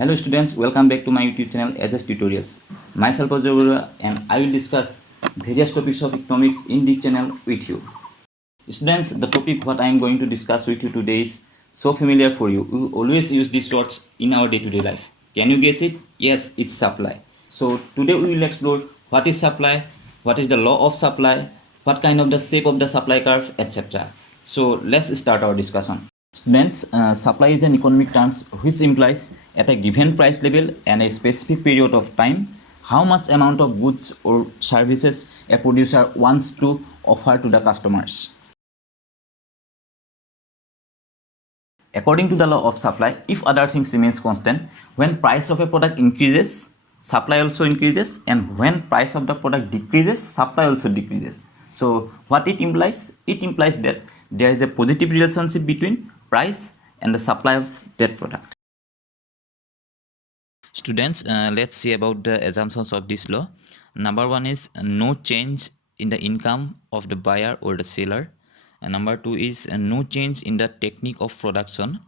Hello students, welcome back to my YouTube channel AJS Tutorials. Myself Ajay Barua and I will discuss various topics of economics in this channel with you. Students, the topic what I am going to discuss with you today is so familiar for you. We always use these words in our day-to-day life. Can you guess it? Yes, it's supply. So today we will explore what is supply, what is the law of supply, what kind of the shape of the supply curve, etc. So let's start our discussion. Students, supply is an economic term which implies at a given price level and a specific period of time how much amount of goods or services a producer wants to offer to the customers. According to the law of supply, if other things remains constant, when price of a product increases, supply also increases, and when price of the product decreases, supply also decreases. So what it implies? It implies that there is a positive relationship between price and the supply of that product. Students, let's see about the assumptions of this law. Number one is no change in the income of the buyer or the seller. Number two is no change in the technique of production.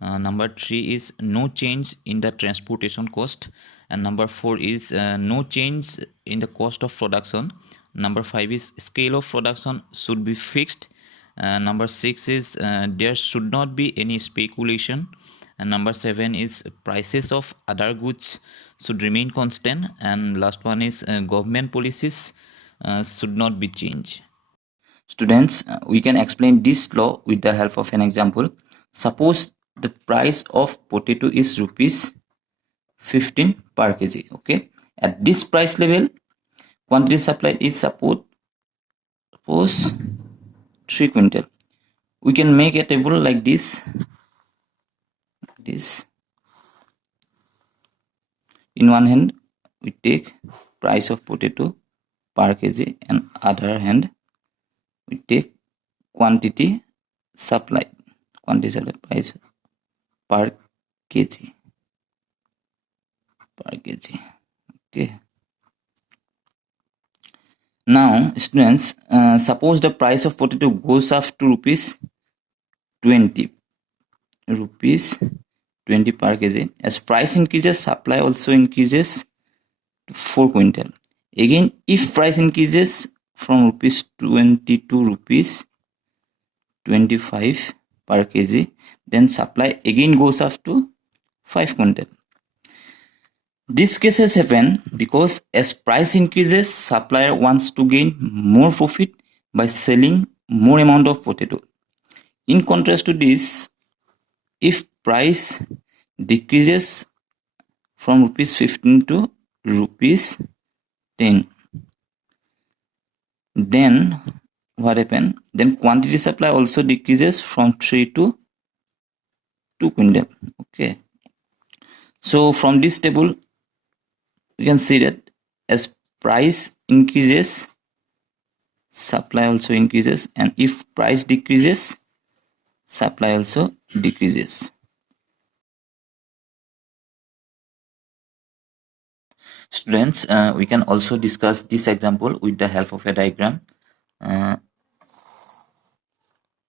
Number three is no change in the transportation cost. And number four is no change in the cost of production. Number five is scale of production should be fixed. Number six is there should not be any speculation. And number seven is prices of other goods should remain constant. And last one is government policies should not be changed. Students, we can explain this law with the help of an example. Suppose the price of potato is rupees 15 per kg. Okay, at this price level, quantity supplied is suppose 3 quintal. We can make a table like this. In one hand, we take price of potato per kg, and other hand we take quantity supplied price per kg. Okay. Now students, suppose the price of potato goes up to rupees 20 per kg. As price increases, supply also increases to 4 quintal. Again, if price increases from rupees 20 to rupees 25 per kg, then supply again goes up to 5 quintal. These cases happen because as price increases, supplier wants to gain more profit by selling more amount of potato. In contrast to this, if price decreases from rupees 15 to rupees 10, then what happen? Then quantity supply also decreases from 3 to 2 quintal. Okay. So from this table, we can see that as price increases, supply also increases, and if price decreases, supply also decreases. Students, we can also discuss this example with the help of a diagram.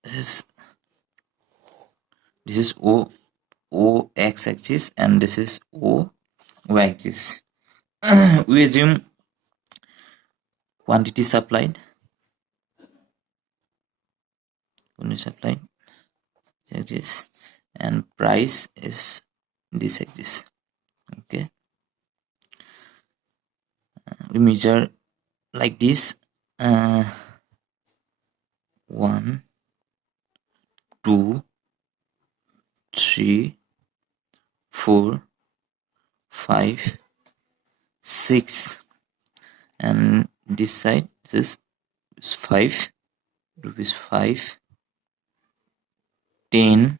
This is O x axis and this is O y axis. We assume quantity supplied axis and price is this axis. Okay, we measure like this. 1 2 3 4 5 6, and this side this is 5 rupees 5 10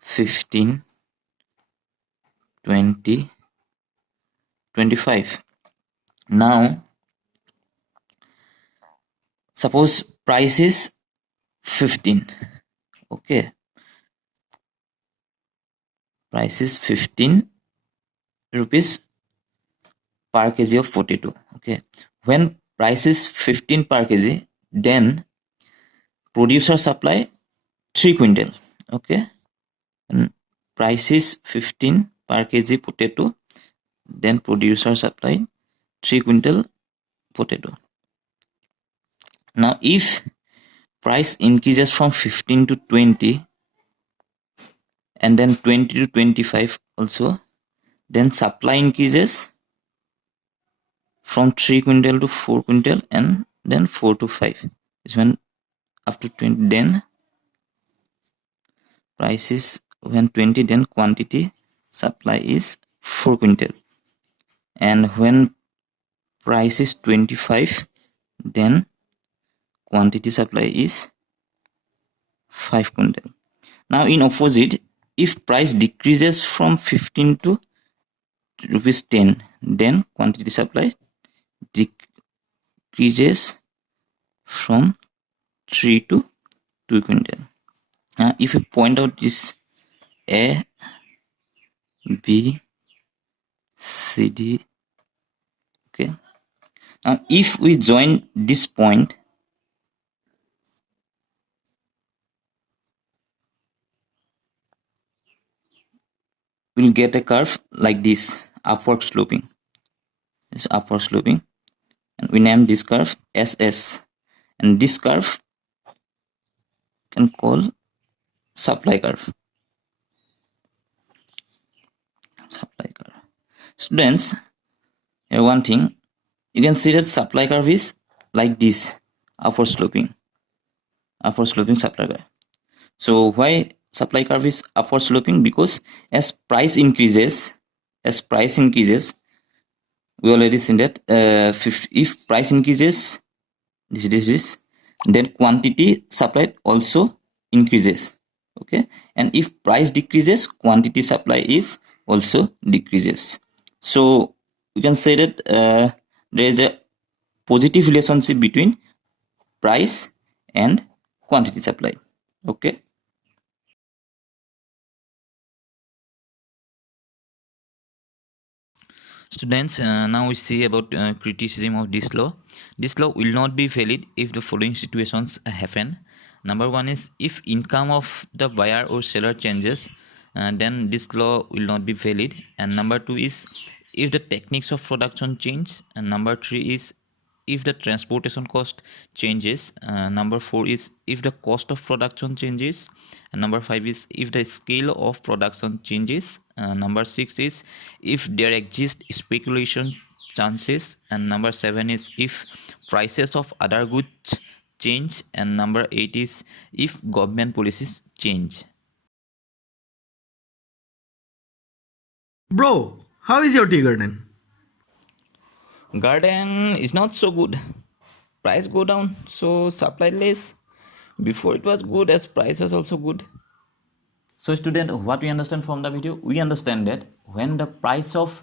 15 20 25. Now suppose price is 15. Okay, price is 15 rupees per kg of potato. Okay, when price is 15 per kg, then producer supply 3 quintal. Okay, and price is 15 per kg potato, then producer supply 3 quintal potato. Now if price increases from 15 to 20 and then 20 to 25 also, then supply increases from 3 quintal to 4 quintal and then 4 to 5. This one after 20, then price is when 20, then quantity supply is 4 quintal, and when price is 25, then quantity supply is 5 quintal. Now in opposite, if price decreases from 15 to rupees 10, then quantity supply decreases from 3 to 2 quintal. If you point out this A, B, C, D, okay. Now if we join this point, we'll get a curve like this, upward sloping. This upward sloping, and we name this curve SS, and this curve can call supply curve. Supply curve. Students, here one thing, you can see that supply curve is like this, upward sloping supply curve. So why supply curve is upward sloping? Because as price increases, we already seen that if price increases, this is, then quantity supplied also increases. Okay, and if price decreases, quantity supply is also decreases. So we can say that there is a positive relationship between price and quantity supply. Okay. Students, now we see about criticism of this law. This law will not be valid if the following situations happen. Number one is if income of the buyer or seller changes, then this law will not be valid. And number two is if the techniques of production change. And number three is if the transportation cost changes. Number four is if the cost of production changes. And number five is if the scale of production changes. Number six is if there exist speculation chances. And number seven is if prices of other goods change. And number eight is if government policies change. Bro, how is your tea garden? Garden is not so good. Price go down, so supply less. Before it was good, as price was also good. So student, what we understand from the video, we understand that when the price of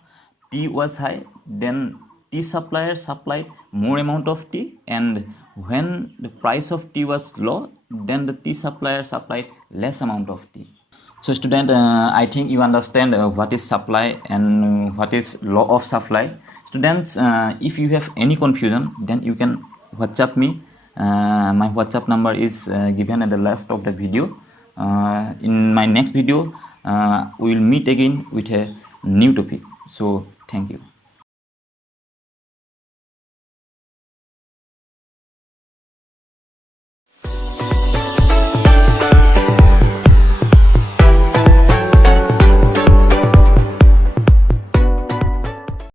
tea was high, then tea supplier supplied more amount of tea, and when the price of tea was low, then the tea supplier supplied less amount of tea. So student, I think you understand what is supply and what is law of supply. Students, if you have any confusion, then you can WhatsApp me. My WhatsApp number is given at the last of the video. In my next video, we will meet again with a new topic. So thank you.